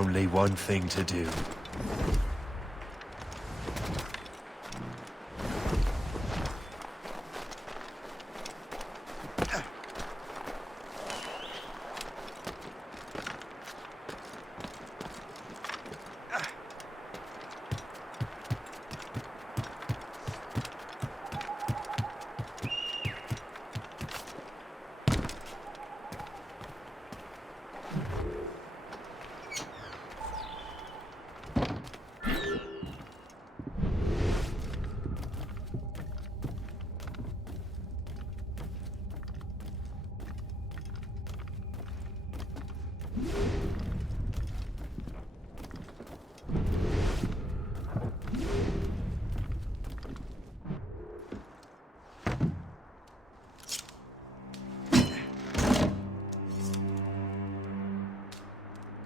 only one thing to do.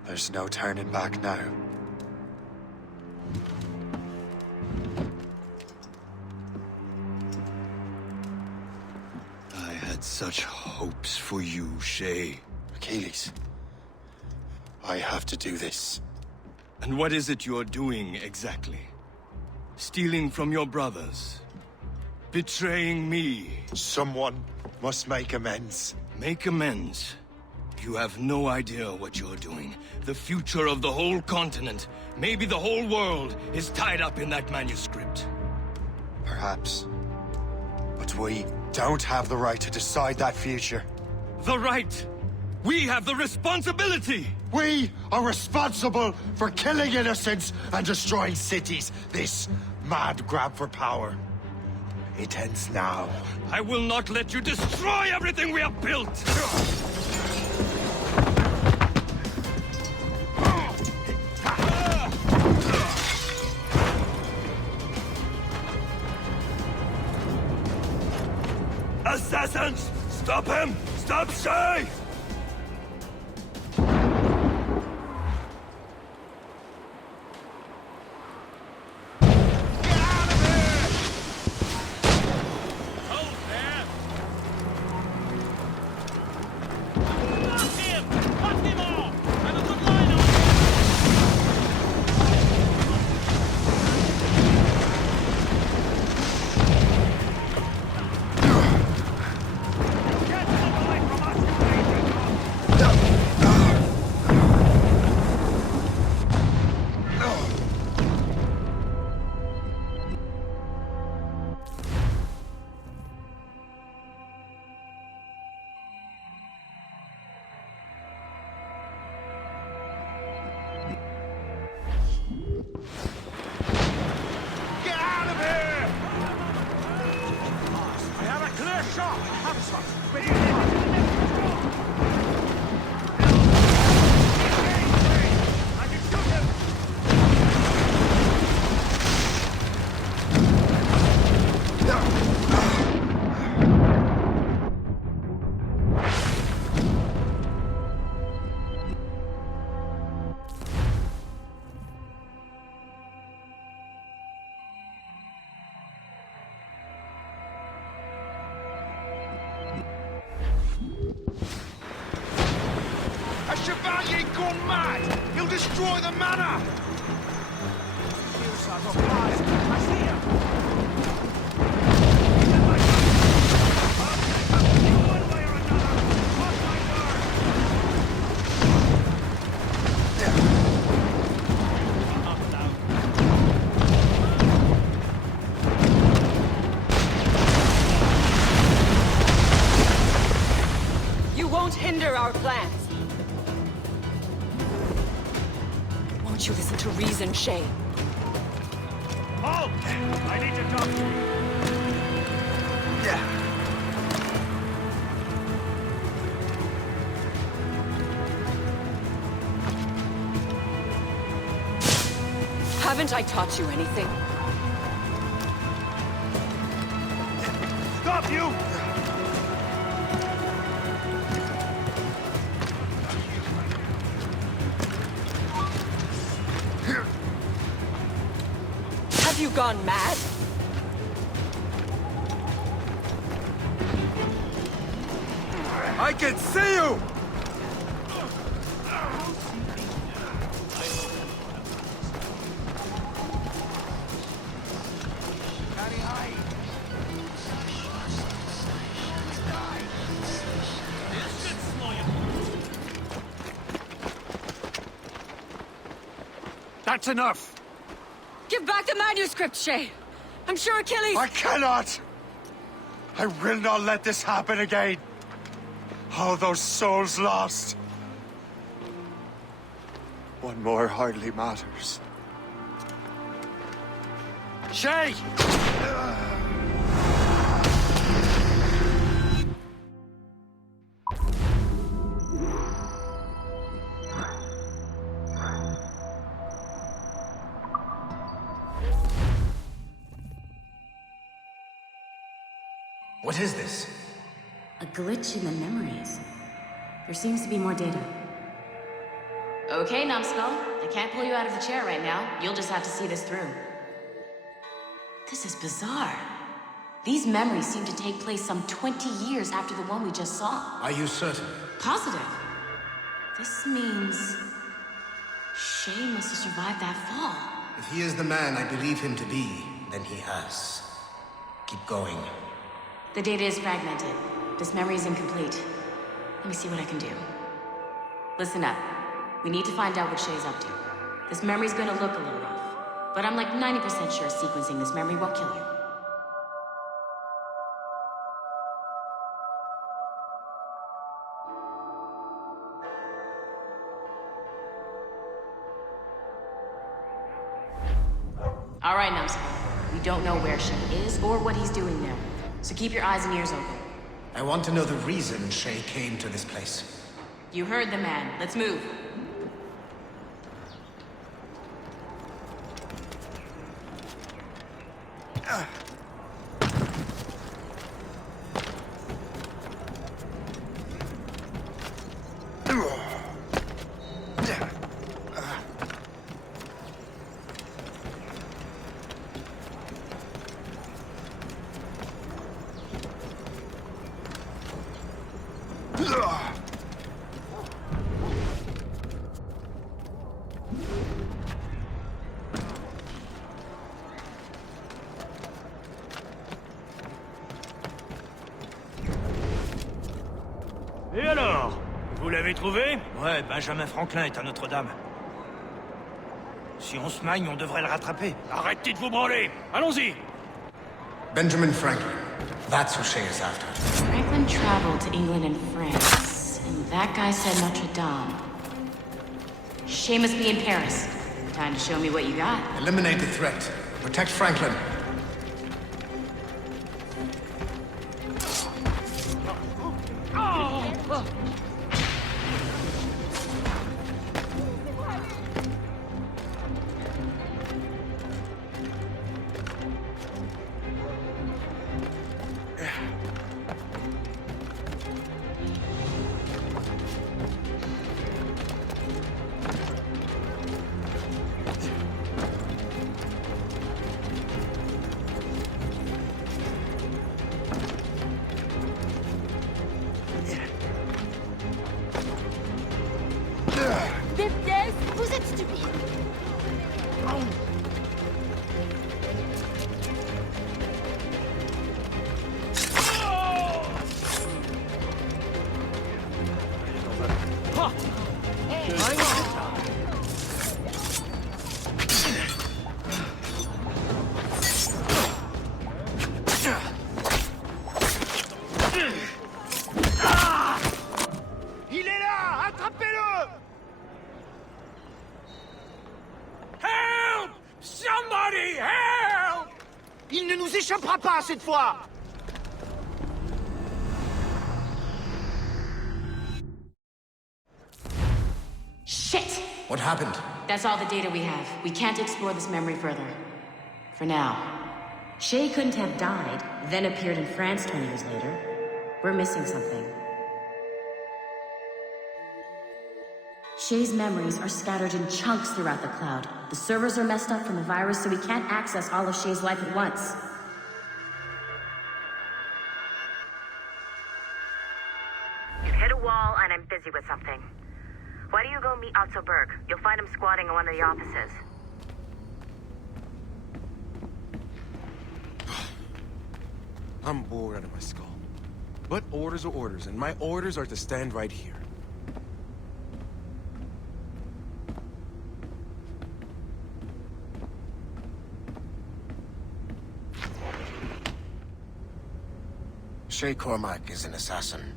There's no turning back now. I had such hopes for you, Shay. Achilles, I have to do this. And what is it you're doing exactly? Stealing from your brothers? Betraying me? Someone must make amends. Make amends? You have no idea what you're doing. The future of the whole continent, maybe the whole world, is tied up in that manuscript. Perhaps. But we don't have the right to decide that future. The right! We have the responsibility! We are responsible for killing innocents and destroying cities. This mad grab for power. It ends now. I will not let you destroy everything we have built! Assassins! Stop him! Stop Shay! Chevalier gone mad! He'll destroy the manor! I see him! One way or another! Mark my word! Up now. You won't hinder our plans. Won't you listen to reason, Shay? Halt! I need to talk to you. Yeah. Haven't I taught you anything? Stop you! Have you gone mad? I can see you! I That's enough! Give back the manuscript, Shay! I'm sure Achilles... I cannot! I will not let this happen again! All those souls lost! One more hardly matters. Shay! What is this? A glitch in the memories. There seems to be more data. Okay, Numbskull. I can't pull you out of the chair right now. You'll just have to see this through. This is bizarre. These memories seem to take place some 20 years after the one we just saw. Are you certain? Positive. This means... Shay must have survived that fall. If he is the man I believe him to be, then he has. Keep going. The data is fragmented. This memory is incomplete. Let me see what I can do. Listen up. We need to find out what Shay's up to. This memory's gonna look a little rough, but I'm like 90% sure sequencing this memory won't kill you. All right, Numbskull. We don't know where Shay is or what he's doing there, so keep your eyes and ears open. I want to know the reason Shay came to this place. You heard the man. Let's move. Et alors? Vous l'avez trouvé? Ouais, Benjamin Franklin est à Notre-Dame. Si on se magne, on devrait le rattraper. Arrêtez de vous branler! Allons-y! Benjamin Franklin. That's who Shay is after. Franklin traveled to England and France, and that guy said Notre Dame. Shay must be in Paris. Time to show me what you got. Eliminate the threat. Protect Franklin. Vous êtes stupide. Il est là! Attrapez-le! Help! Somebody help! Il ne nous échappera pas cette fois! Shit! What happened? That's all the data we have. We can't explore this memory further. For now. Shay couldn't have died, then appeared in France 20 years later. We're missing something. Shay's memories are scattered in chunks throughout the cloud. The servers are messed up from the virus, so we can't access all of Shay's life at once. You've hit a wall, and I'm busy with something. Why don't you go meet Otto Berg? You'll find him squatting in one of the offices. I'm bored out of my skull. But orders are orders, and my orders are to stand right here. Shay Cormac is an assassin.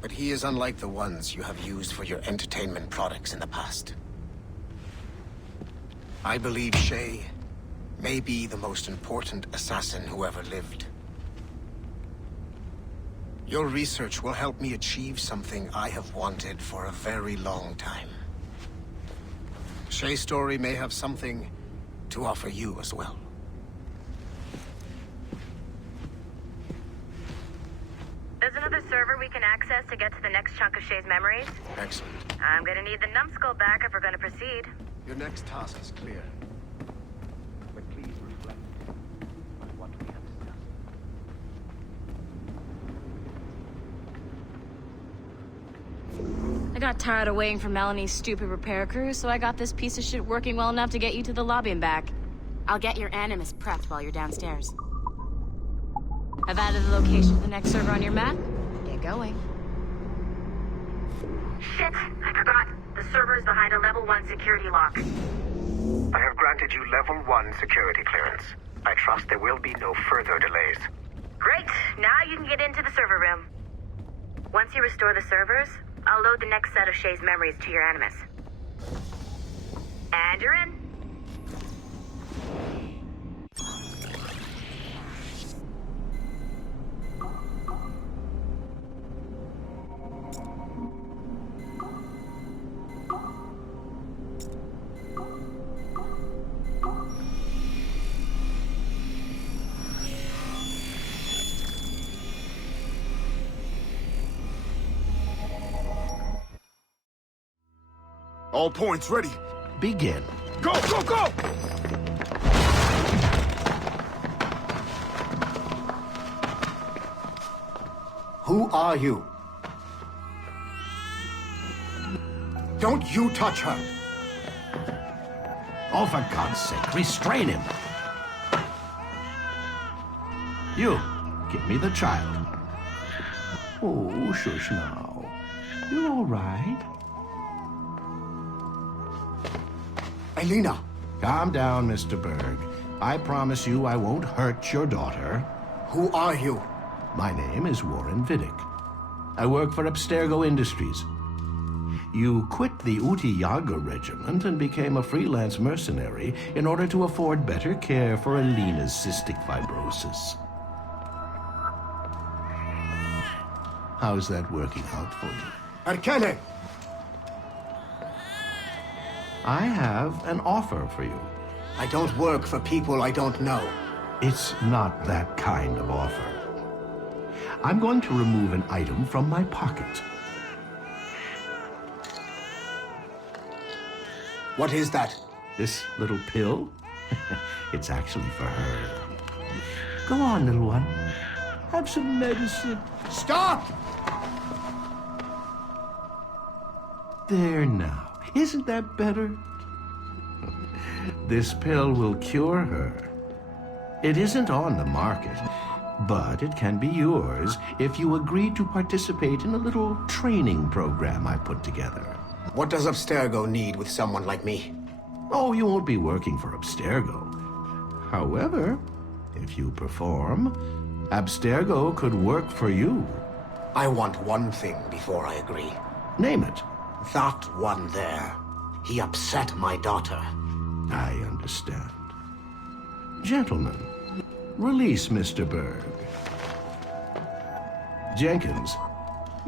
But he is unlike the ones you have used for your entertainment products in the past. I believe Shay may be the most important assassin who ever lived. Your research will help me achieve something I have wanted for a very long time. Shay's story may have something to offer you as well. There's another server we can access to get to the next chunk of Shay's memories. Excellent. I'm gonna need the numbskull back if we're gonna proceed. Your next task is clear. But please reflect on what we have discussed. I got tired of waiting for Melanie's stupid repair crew, so I got this piece of shit working well enough to get you to the lobby and back. I'll get your Animus prepped while you're downstairs. I've added the location of the next server on your map. Get going. Shit, I forgot. The server's behind a level 1 security lock. I have granted you level 1 security clearance. I trust there will be no further delays. Great, now you can get into the server room. Once you restore the servers, I'll load the next set of Shay's memories to your Animus. And you're in. All points ready. Begin. Go, go, go! Who are you? Don't you touch her! Oh, for God's sake, restrain him. You, give me the child. Oh, shush now. You all right? Elena! Calm down, Mr. Berg. I promise you I won't hurt your daughter. Who are you? My name is Warren Vidic. I work for Abstergo Industries. You quit the Uti Yaga regiment and became a freelance mercenary in order to afford better care for Elena's cystic fibrosis. How's that working out for you? Arkele! I have an offer for you. I don't work for people I don't know. It's not that kind of offer. I'm going to remove an item from my pocket. What is that? This little pill? It's actually for her. Go on, little one. Have some medicine. Stop! There now. Isn't that better? This pill will cure her. It isn't on the market, but it can be yours if you agree to participate in a little training program I put together. What does Abstergo need with someone like me? Oh, you won't be working for Abstergo. However, if you perform, Abstergo could work for you. I want one thing before I agree. Name it. That one there. He upset my daughter. I understand. Gentlemen, release Mr. Berg. Jenkins,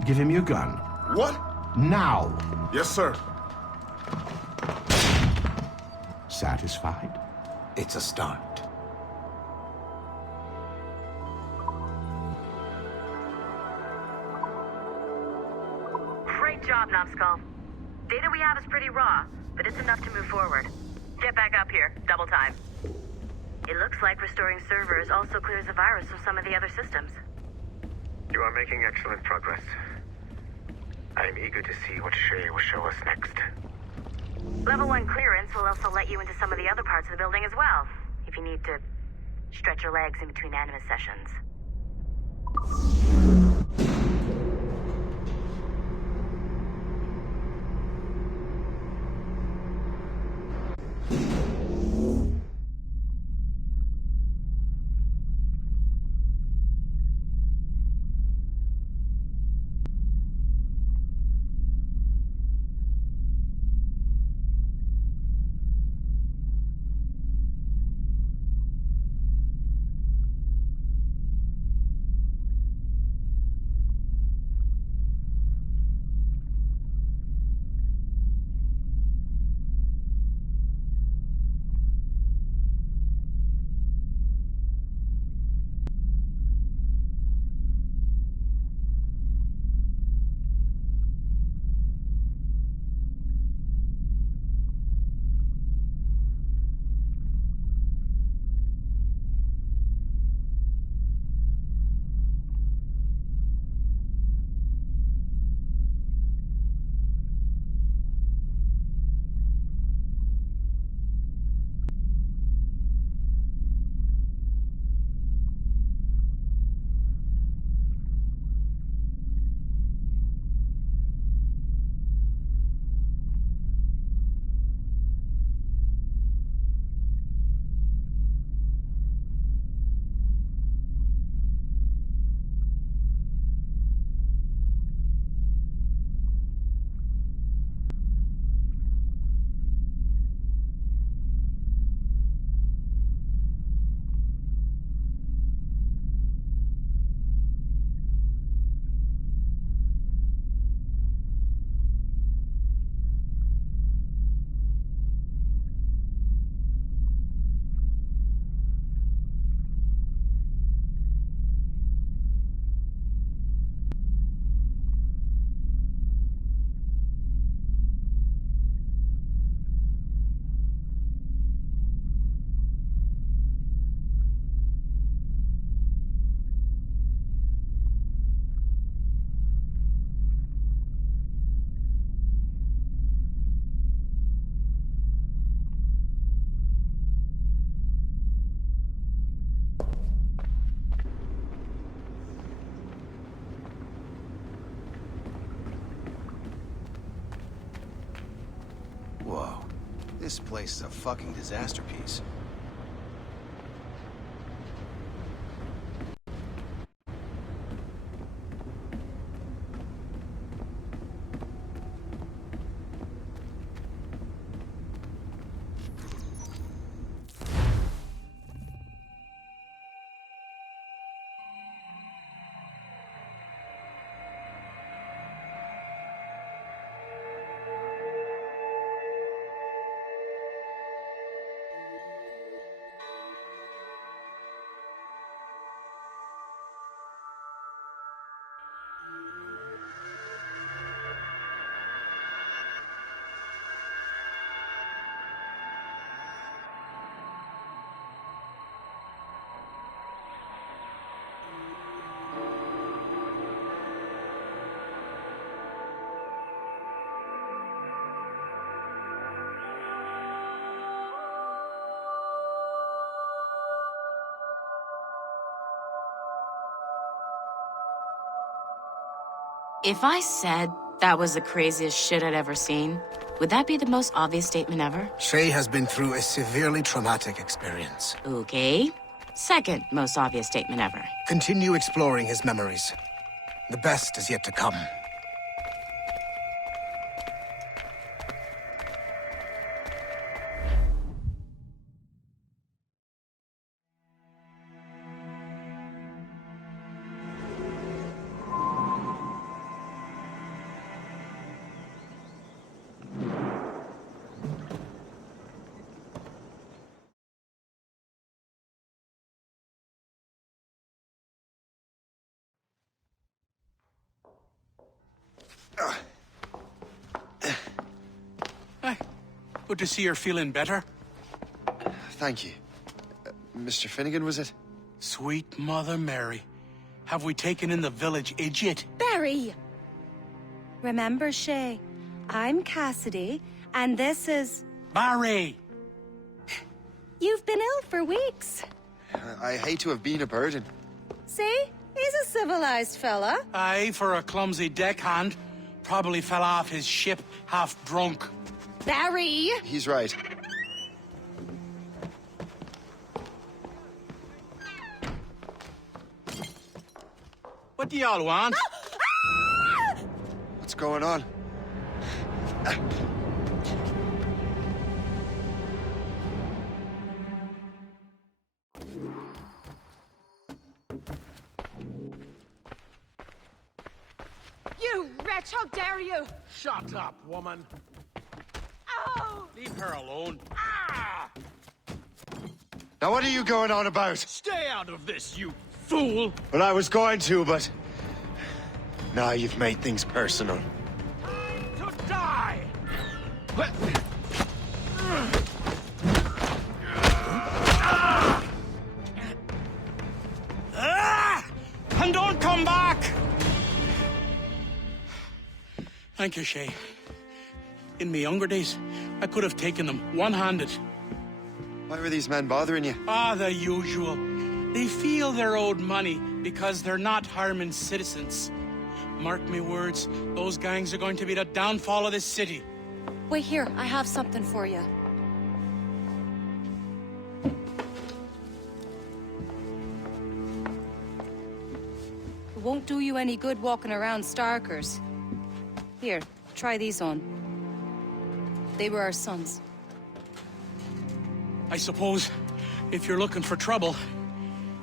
give him your gun. What? Now! Yes, sir. Satisfied? It's a start. Great job, Numbskull. Data we have is pretty raw, but it's enough to move forward. Get back up here. Double time. It looks like restoring servers also clears the virus from some of the other systems. You are making excellent progress. I am eager to see what Shay will show us next. Level 1 clearance will also let you into some of the other parts of the building as well, if you need to Stretch your legs in between anima sessions. Whoa. This place is a fucking disaster piece. If I said that was the craziest shit I'd ever seen, would that be the most obvious statement ever? Shay has been through a severely traumatic experience. Okay. Second most obvious statement ever. Continue exploring his memories. The best is yet to come. Hey, good to see you're feeling better. Thank you. Mr. Finnegan, was it? Sweet Mother Mary. Have we taken in the village idiot? Barry! Remember, Shay, I'm Cassidy, and this is... Barry! You've been ill for weeks. I hate to have been a burden. See? He's a civilized fella. Aye, for a clumsy deckhand. Probably fell off his ship half drunk. Barry! He's right. What do y'all want? What's going on? You wretch, how dare you! Shut up, woman. Oh! Leave her alone. Now what are you going on about? Stay out of this, you fool! Well, I was going to, but... Now you've made things personal. To die! And don't come back! Thank you, Shay. In my younger days, I could have taken them one-handed. Why were these men bothering you? Ah, the usual. They feel they're owed money because they're not harming citizens. Mark me words, those gangs are going to be the downfall of this city. Wait here, I have something for you. It won't do you any good walking around Starkers. Here, try these on. They were our sons. I suppose, if you're looking for trouble,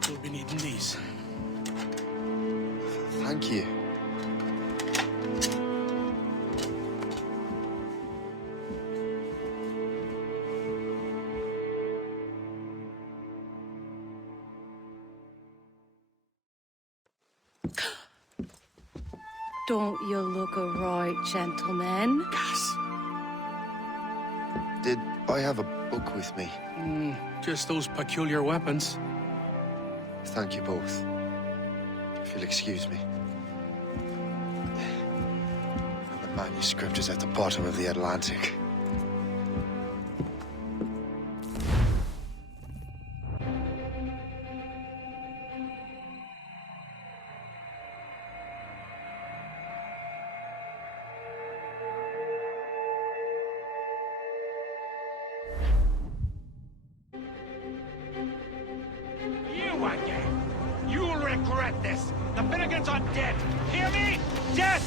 you'll be needing these. Thank you. Don't you look a right, gentleman? Gas. Did I have a book with me? Just those peculiar weapons. Thank you both. If you'll excuse me. And the manuscript is at the bottom of the Atlantic. You again! You'll regret this! The Finnegans are dead! Hear me? Dead!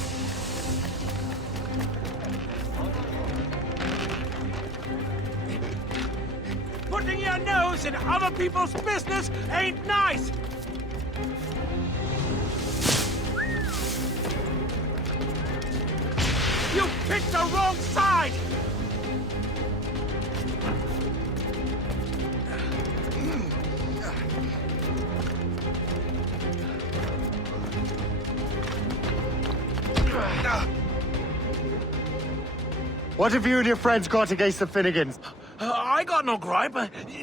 Putting your nose in other people's business ain't nice! You picked the wrong side! What have you and your friends got against the Finnegans? I got no gripe.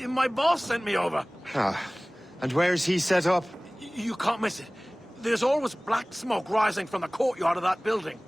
My boss sent me over. Ah, and where's he set up? You can't miss it. There's always black smoke rising from the courtyard of that building.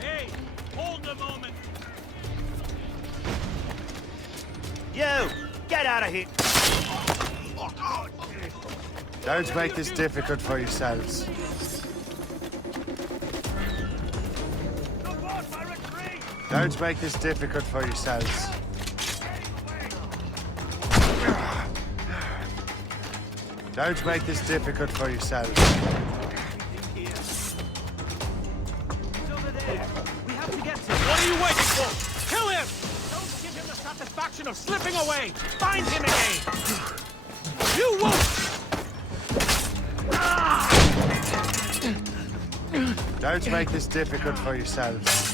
Hey, hold the moment! You! Get out of here! Don't make this difficult for yourselves. Don't make this difficult for yourselves. Don't make this difficult for yourselves. We have to get to him. What are you waiting for? Kill him! Don't give him the satisfaction of slipping away! Find him again! You won't! Don't make this difficult for yourselves.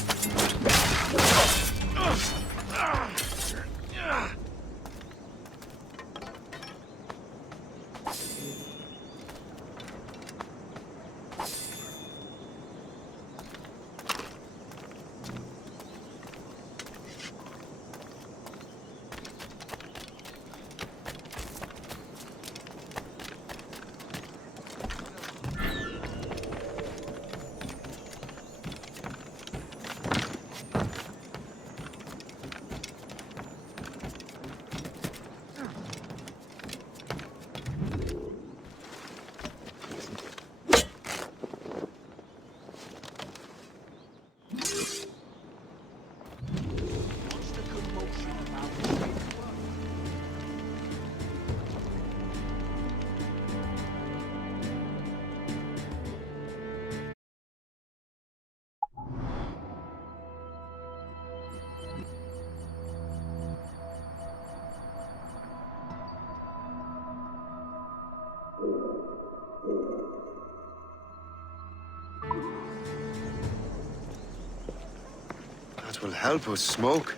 That will help us smoke.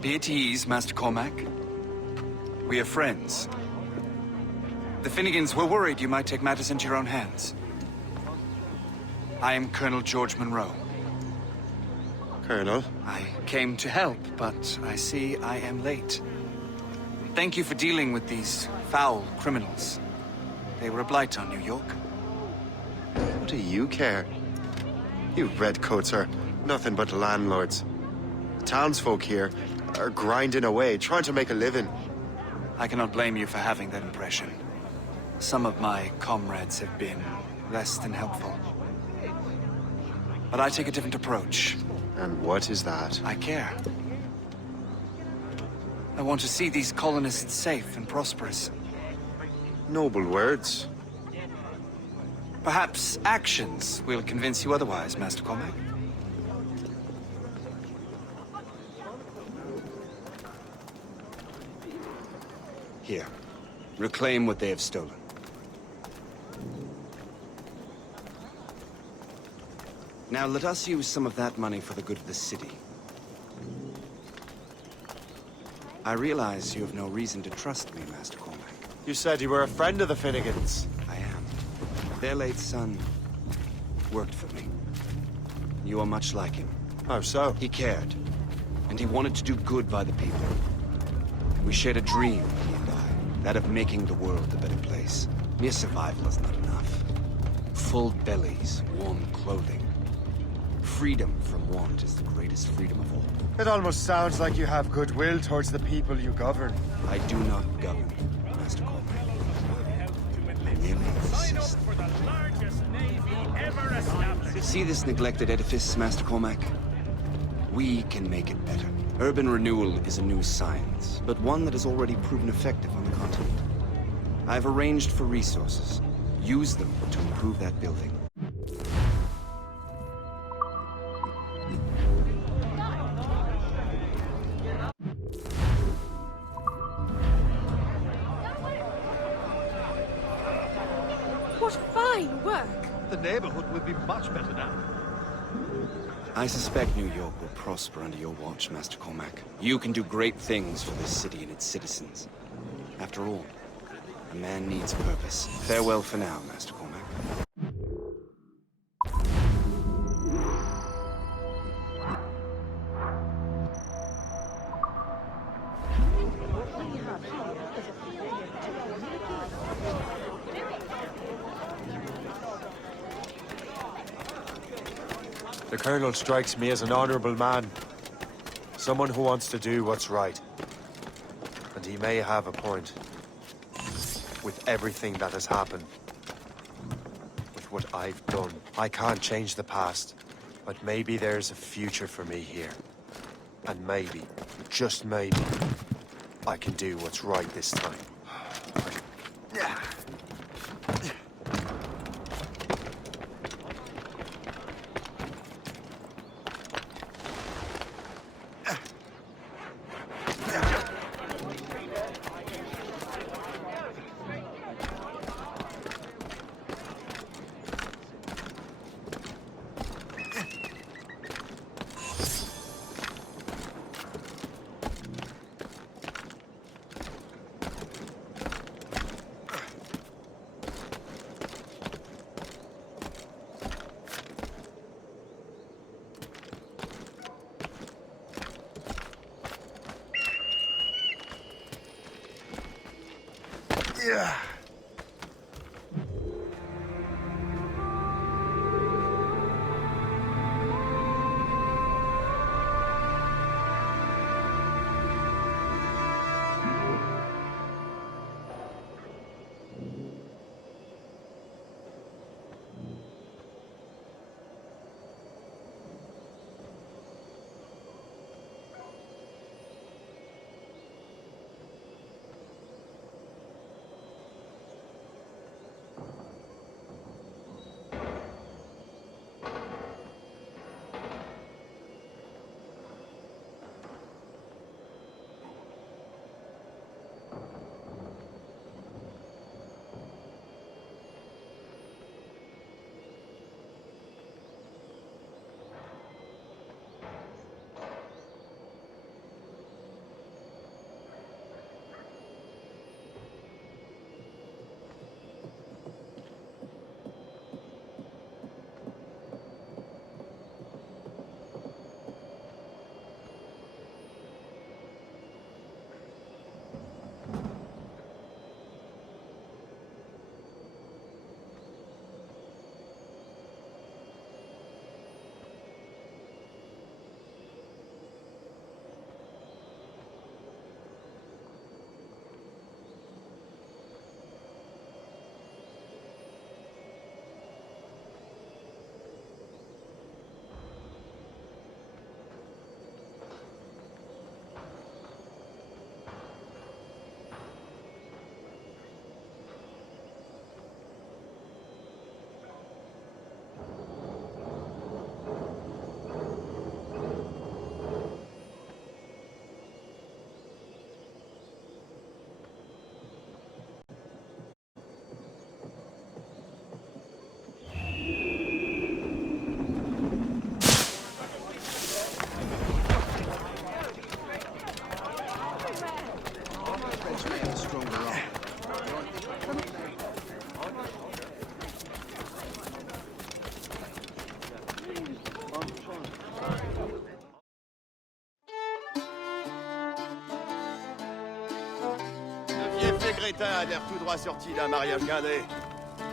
Be at ease, Master Cormac. We are friends. The Finnegans were worried you might take matters into your own hands. I am Colonel George Monroe. Colonel? I came to help, but I see I am late. Thank you for dealing with these foul criminals. They were a blight on New York. What do you care? You redcoats are nothing but landlords. Townsfolk here are grinding away, trying to make a living. I cannot blame you for having that impression. Some of my comrades have been less than helpful. But I take a different approach. And what is that? I care. I want to see these colonists safe and prosperous. Noble words. Perhaps actions will convince you otherwise, Master Cormac. Here. Reclaim what they have stolen. Now let us use some of that money for the good of the city. I realize you have no reason to trust me, Master Cormac. You said you were a friend of the Finnegans. I am. Their late son worked for me. You are much like him. How so? He cared, and he wanted to do good by the people. We shared a dream, he and I, that of making the world a better place. Mere survival is not enough. Full bellies, warm clothing. Freedom from want is the greatest freedom of all. It almost sounds like you have goodwill towards the people you govern. I do not govern, Master Cormac. I merely exist. See this neglected edifice, Master Cormac? We can make it better. Urban renewal is a new science, but one that has already proven effective on the continent. I've arranged for resources. Use them to improve that building. What fine work! The neighborhood will be much better now. I suspect New York will prosper under your watch, Master Cormac. You can do great things for this city and its citizens. After all, a man needs purpose. Farewell for now, Master Cormac. The Colonel strikes me as an honorable man. Someone who wants to do what's right. And he may have a point. With everything that has happened, what I've done. I can't change the past, but maybe there's a future for me here. And maybe, just maybe, I can do what's right this time. Yeah. Crétin a l'air tout droit sorti d'un mariage guindé.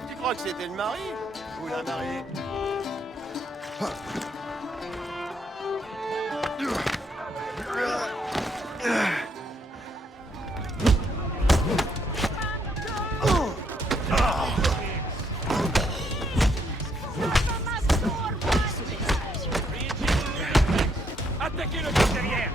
Tu crois que c'était le mari ou la mariée? Attaquez le gars derrière!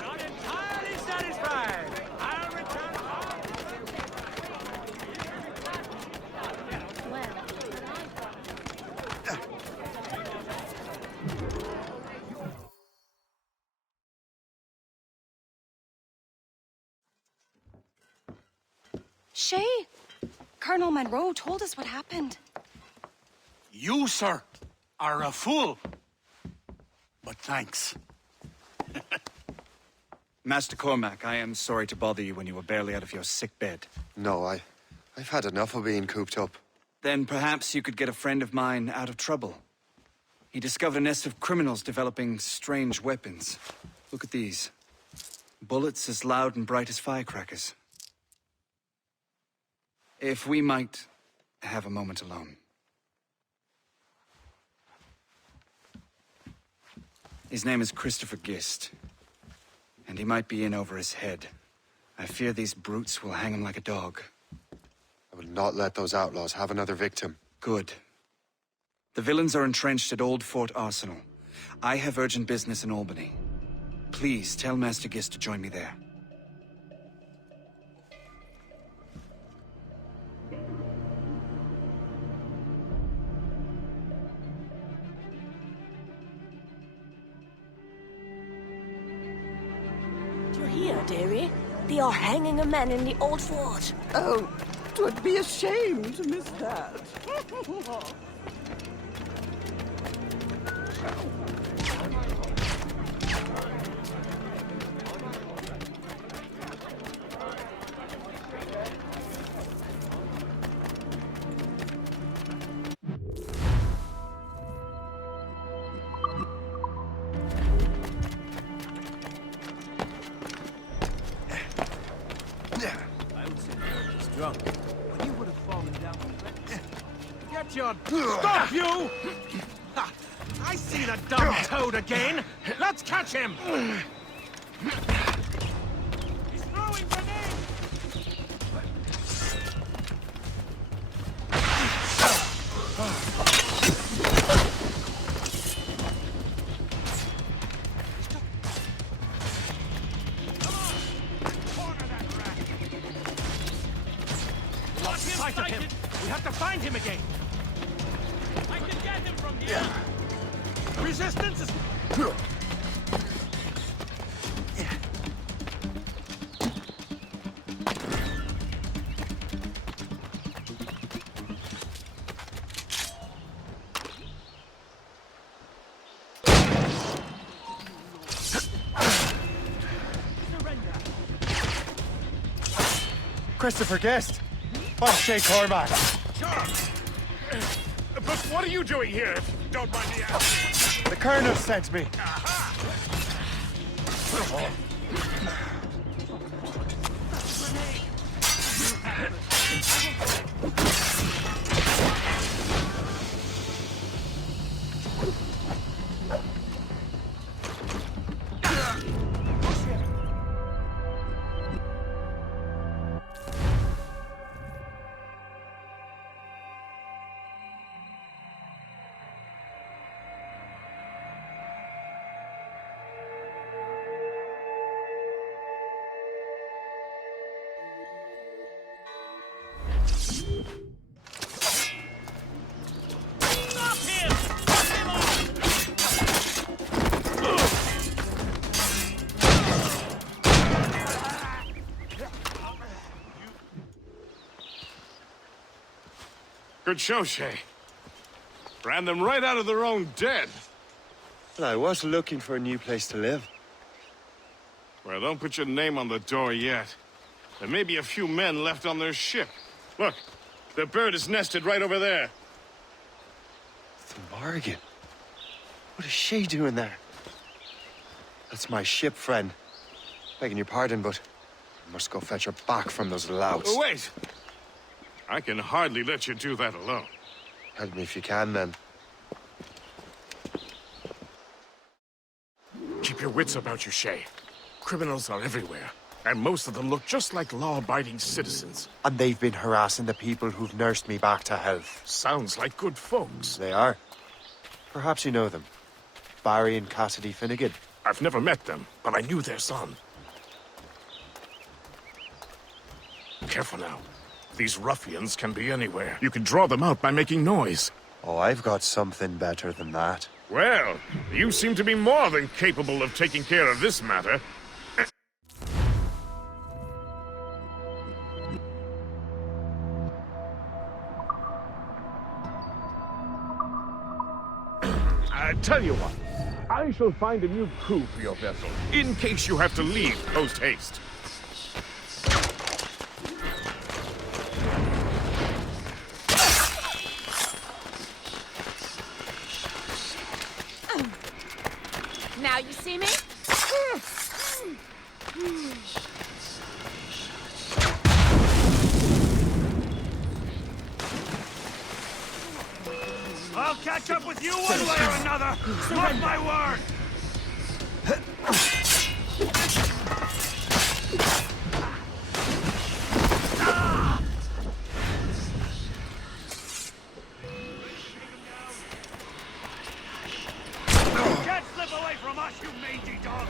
Not entirely satisfied. I'll return home. Shay, Colonel Monroe told us what happened. You, sir, are a fool. But thanks. Master Cormac, I am sorry to bother you when you were barely out of your sick bed. No, I've had enough of being cooped up. Then perhaps you could get a friend of mine out of trouble. He discovered a nest of criminals developing strange weapons. Look at these. Bullets as loud and bright as firecrackers. If we might have a moment alone. His name is Christopher Gist. And he might be in over his head. I fear these brutes will hang him like a dog. I will not let those outlaws have another victim. Good. The villains are entrenched at Old Fort Arsenal. I have urgent business in Albany. Please tell Master Gist to join me there. Do you hear, dearie? They are hanging a man in the old fort. Oh, 'twould be a shame to miss that. Drunk. When you would have fallen down Get your... Stop, you! Ha! I see the dumb toad again! Let's catch him! He's throwing grenades! Sight of him. We have to find him again. I can get him from here. Resistance is... Christopher Guest. I'm Shay Cormac. Charles! But what are you doing here, if you don't mind me asking? The Colonel sent me. Good show, Shay. Ran them right out of their own den. Well, I was looking for a new place to live. Well, don't put your name on the door yet. There may be a few men left on their ship. Look, the bird is nested right over there. The Morrigan. What is Shay doing there? That's my ship, friend. Begging your pardon, but I must go fetch her back from those louts. Oh, wait! I can hardly let you do that alone. Help me if you can, then. your wits about you, Shay. Criminals are everywhere, and most of them look just like law-abiding citizens. And they've been harassing the people who've nursed me back to health. Sounds like good folks. They are. Perhaps you know them. Barry and Cassidy Finnegan. I've never met them, but I knew their son. Careful now. These ruffians can be anywhere. You can draw them out by making noise. Oh, I've got something better than that. Well, you seem to be more than capable of taking care of this matter. Tell you what, I shall find a new crew for your vessel, in case you have to leave post-haste. Now you see me? I'll catch up with you one way or another! Mark my word! Can't slip away from us, you mangy dog!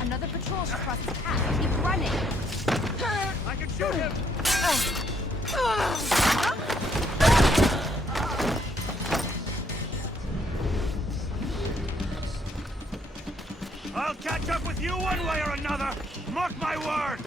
Another patrol should cross his path. Keep running. I can shoot him! I'll catch up with you one way or another! Mark my word!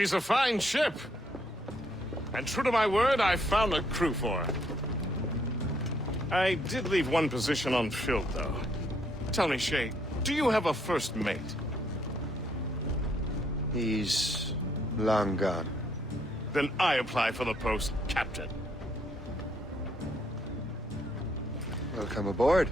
She's a fine ship. And true to my word, I found a crew for her. I did leave one position unfilled, though. Tell me, Shay, do you have a first mate? He's long gone. Then I apply for the post, Captain. Welcome aboard.